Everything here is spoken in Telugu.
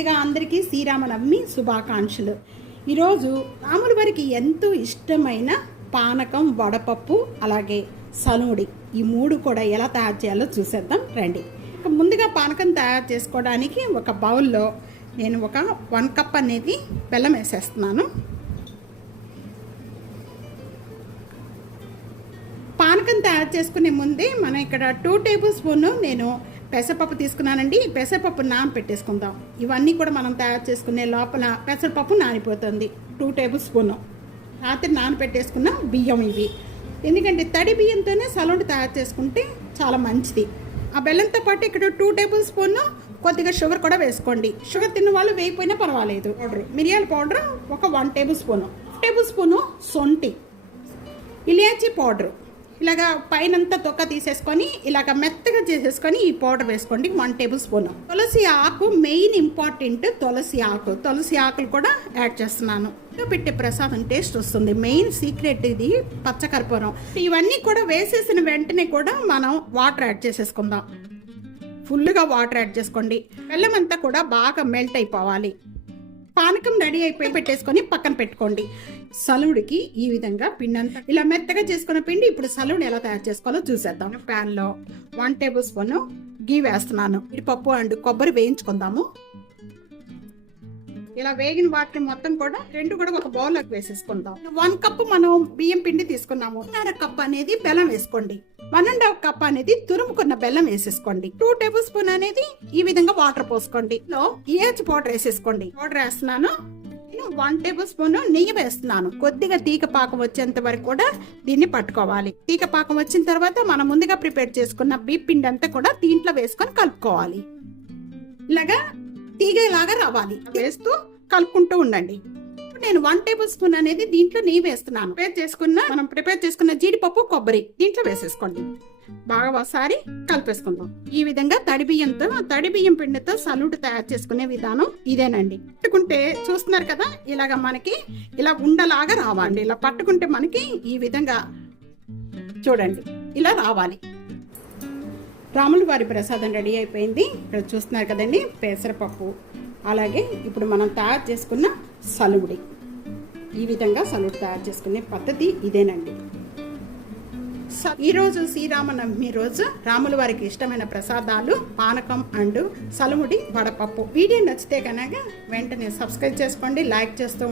ముందుగా అందరికీ శ్రీరామనవమి శుభాకాంక్షలు. ఈరోజు రాముల వారికి ఎంతో ఇష్టమైన పానకం, వడపప్పు, అలాగే సనుడి, ఈ మూడు కూడా ఎలా తయారు చేయాలో చూసేద్దాం రండి. ముందుగా పానకం తయారు చేసుకోవడానికి ఒక బౌల్లో నేను ఒక 1 కప్ అనేది బెల్లం వేసేస్తున్నాను. పానకం తయారు చేసుకునే ముందే మనం ఇక్కడ 2 టేబుల్ స్పూన్ నేను పెసరపప్పు తీసుకున్నానండి. పెసరపప్పు నానపెట్టేసుకుందాం. ఇవన్నీ కూడా మనం తయారు చేసుకునే లోపల పెసరపప్పు నానిపోతుంది. 2 టేబుల్ స్పూన్ రాత్రి నానపెట్టేసుకున్న బియ్యం ఇవి. ఎందుకంటే తడి బియ్యంతోనే సలోడి తయారు చేసుకుంటే చాలా మంచిది. ఆ బెల్లంతో పాటు ఇక్కడ 2 టేబుల్ స్పూన్ కొద్దిగా షుగర్ కూడా వేసుకోండి. షుగర్ తిన్న వాళ్ళు వేయకపోయినా పర్వాలేదు. మిరియాల పౌడర్ ఒక 1 టేబుల్ స్పూను సొంటి, ఇలాచీ పౌడర్ ఇలాగా పైనంతా తొక్క తీసేసుకొని ఇలాగ మెత్తగా చేసేసుకొని ఈ పౌడర్ వేసుకోండి. 1 టేబుల్ స్పూన్ తులసి ఆకు, మెయిన్ ఇంపార్టెంట్ తులసి ఆకులు కూడా యాడ్ చేస్తున్నాను. పెట్టే ప్రసాదం టేస్ట్ వస్తుంది. మెయిన్ సీక్రెట్ ఇది పచ్చకర్పూరం. ఇవన్నీ కూడా వేసేసిన వెంటనే కూడా మనం వాటర్ యాడ్ చేసేసుకుందాం. ఫుల్గా వాటర్ యాడ్ చేసుకోండి. బెల్లం అంతా కూడా బాగా మెల్ట్ అయిపోవాలి. పానకం రెడీ అయిపోయి పెట్టేసుకొని పక్కన పెట్టుకోండి. సలుడికి ఈ విధంగా పిండి అంతా ఇలా మెత్తగా చేసుకున్న పిండి ఇప్పుడు సలుడు ఎలా తయారు చేసుకోవాలో చూసేద్దాం. ప్యాన్ లో 1 టేబుల్ స్పూన్ గీ వేస్తున్నాను. పప్పు అండ్ కొబ్బరి వేయించుకుందాము. ఇలా వేగిన వాటిని మొత్తం కూడా రెండు కూడా ఒక బౌల్లోకి వేసేసుకుందాం. 1 కప్ మనం బియ్యం పిండి తీసుకున్నాము. 1.5 కప్ అనేది బెల్లం వేసుకోండి. 1.5 కప్ అనేది తురుముకున్న బెల్లం వేసేసుకోండి. 2 టేబుల్ స్పూన్ అనేది ఈ విధంగా వాటర్ పోసుకోండి. ఇలాచి పౌడర్ వేసేసుకోండి. పౌడర్ వేస్తున్నాను. 1 టేబుల్ స్పూన్ నెయ్యి వేస్తున్నాను. కొద్దిగా తీగ పాకం వచ్చేంత వరకు కూడా దీన్ని పట్టుకోవాలి. తీగ పాకం వచ్చిన తర్వాత మనం ముందుగా ప్రిపేర్ చేసుకున్న బియ్యం పిండి అంతా కూడా దీంట్లో వేసుకొని కలుపుకోవాలి. ఇలాగా తీగలాగా రావాలి. వేస్తూ కలుపుకుంటూ ఉండండి. నేను 1 టేబుల్ స్పూన్ అనేది దీంట్లో నెయ్యి వేస్తున్నాను. మనం ప్రిపేర్ చేసుకున్న జీడిపప్పు, కొబ్బరి దీంట్లో వేసేసుకోండి. బాగా ఒకసారి కలిపేసుకుందాం. ఈ విధంగా తడి బియ్యం పిండితో సలుడు తయారు చేసుకునే విధానం ఇదేనండి. పట్టుకుంటే చూస్తున్నారు కదా, ఇలాగ మనకి ఇలా ఉండలాగా రావాలి. ఇలా పట్టుకుంటే మనకి ఈ విధంగా చూడండి ఇలా రావాలి. రాముల వారి ప్రసాదం రెడీ అయిపోయింది. ఇక్కడ చూస్తున్నారు కదండి, పెసరపప్పు, అలాగే ఇప్పుడు మనం తయారు చేసుకున్న సలుడి. ఈ విధంగా సలుడు తయారు చేసుకునే పద్ధతి ఇదేనండి. ఈరోజు శ్రీరామనవమి రోజు రాముల వారికి ఇష్టమైన ప్రసాదాలు పానకం అండ్ సలుముడి, వడపప్పు. వీడియో నచ్చితే కనుక వెంటనే సబ్స్క్రైబ్ చేసుకోండి, లైక్ చేస్తూ